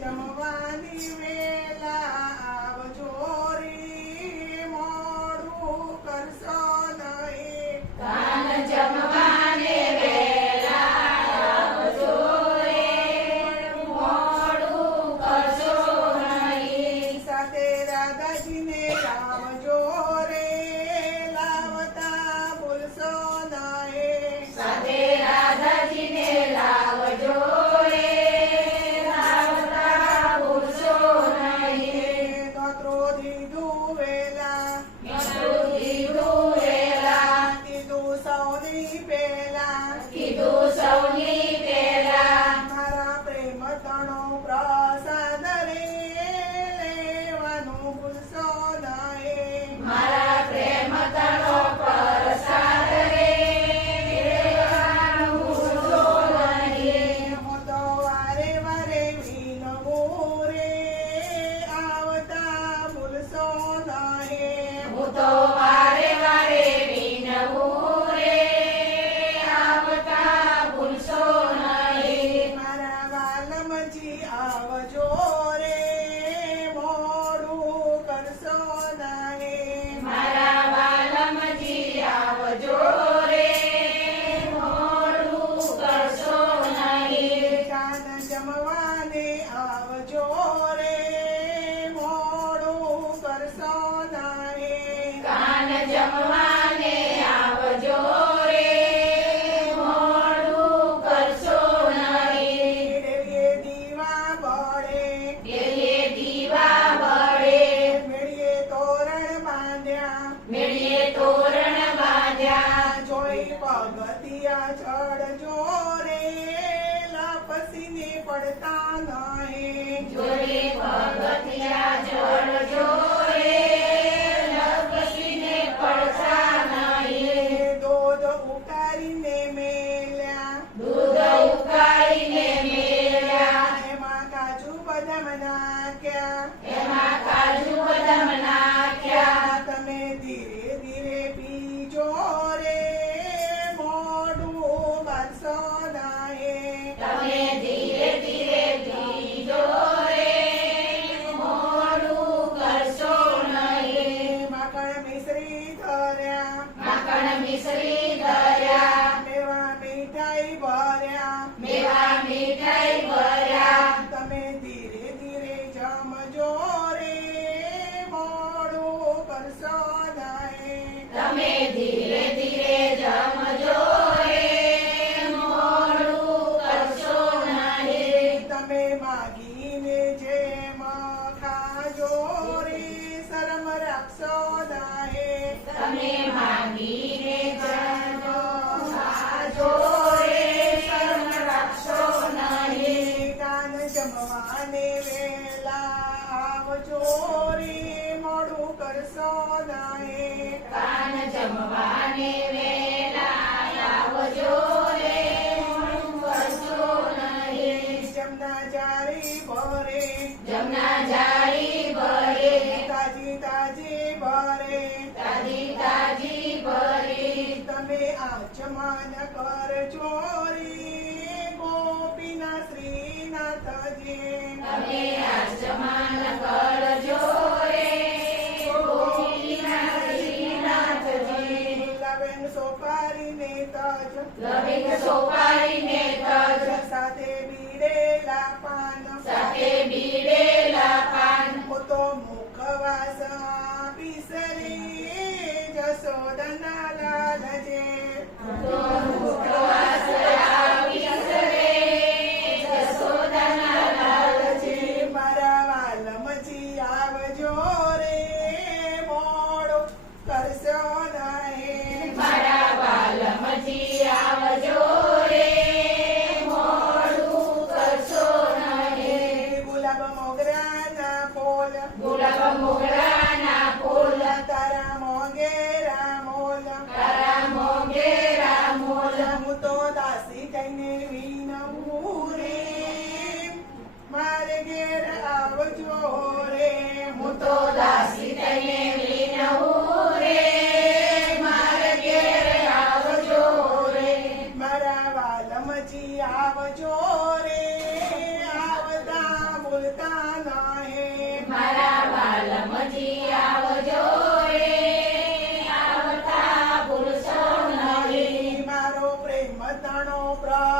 જમવાની વેલા આવજો રે, મોડું કરશો નહીં. કાન જમવાને વેલા આવજો રે, મોડું કરશો નહીં. સાથે રાધાજીને લાવજો રે, લાવતા ભૂલશો નહીં. સાથે રાધાજીને લાવજો રે, કીધું સૌની પેલા મારા પ્રેમ તણો પ્રસાદ રે, લેવાનું ભૂલશો નહીં. મારા પ્રેમ તણો પ્રસાદ રે, લેવાનું ભૂલશો નહીં. હું તો વારે વારે વિનવું રે, આવતા ભૂલશો નહીં. હું તો વારે વારે વિનવું રે, આવતા ભૂલશો નહીં. મારા વાલમજી આવજો રે, મોડું કરશો નહીં. મારા વાલમજી આવજો રે, મોડું કરશો નહીં. કાન જમવાને આવજો રે, મોડું કરશો નહીં. કાન જમવાને આવજો રે, મોડું કરશો નહીં. ડેલીએ દીવા બળે, ડેલીએ દીવા બળે, મેળીએ તોરણ બાંધ્યા, મેળીએ તોરણ બાંધ્યા. જોઈ પગથિયા ચડજો રે, લપસીને પડતા નહીં. જોડે પગથિયા ચડજો રે, લપસીને પડતા નહીં. દૂધ ઉકાળીને મેલ્યા, દૂધ ઉકાળીને મેલ્યા, એમાં કાજુ બદામ નાખ્યા. એમાં કાજુ બદામ નાખ્યા. તમે ધીરે ધીરે પીજો રે, મોઢું બાંધશો નહીં. તમે ધીરે ધીરે પીજો રે, મોડું કરશો નહીં. માખણ મિશ્રી ધર્યા, માખણ મિશ્રી ધર્યા, મેવા મીઠાઈ ભર્યા. મેવા મીઠાઈ ભર્યા. તમે ધીરે ધીરે જમજો રે, મોડું કરશો નહીં. તમે ધીરે ધીરે જમજો રે, મોડું કરશો નહીં. તમે માગીને જેમ ખાજો રે, શરમ રાખશો નહીં. તમે માંગીને જમજો ખાજો રે, શરમ રાખશો નહીં. કાન જમવાને વેલા આવજો રે, મોડું કરશો નહીં. કાન જમવાને વેલા આવજો રે, મોડું કરશો નહીં. જમના જારી ભરે, જમના જાળી ભરે, તાજી તાજી ભરે. તાજી તાજી ભરી. તમે આચમન કરજો રે, ગોપીના શ્રીનાથજી. તમે આચમન કરજો રે, ગોપીના શ્રીનાથજી. લવેન સોપારીને તજ, લવિંગ સોપારીને તજ, સાથે બીડેલા પાન. સાથે બીડેલા પાન. હું તો મુખવાસ પીસરે, જશોદના લાલજે. તો મુખવાસ આપીશ રે, જશોદાના લાલજી. મારા વાલમજી આવજો રે, મોડું કરશો નહીં. મારા વાલમજી આવજો રે, મોડું કરશો નહીં. હું તો દાસી થઈને વિનવું રે મારે ઘેર આવજો રે હું તો દાસી થઈને વિનવું રે મારે ઘેર આવજો રે મારા વાલમજી આવજો રે આવતા ભૂલતા નાહે મારા વાલમજી આવજો રે આવતા ભૂલશો નહીં મારો પ્રેમ તણો પ્રા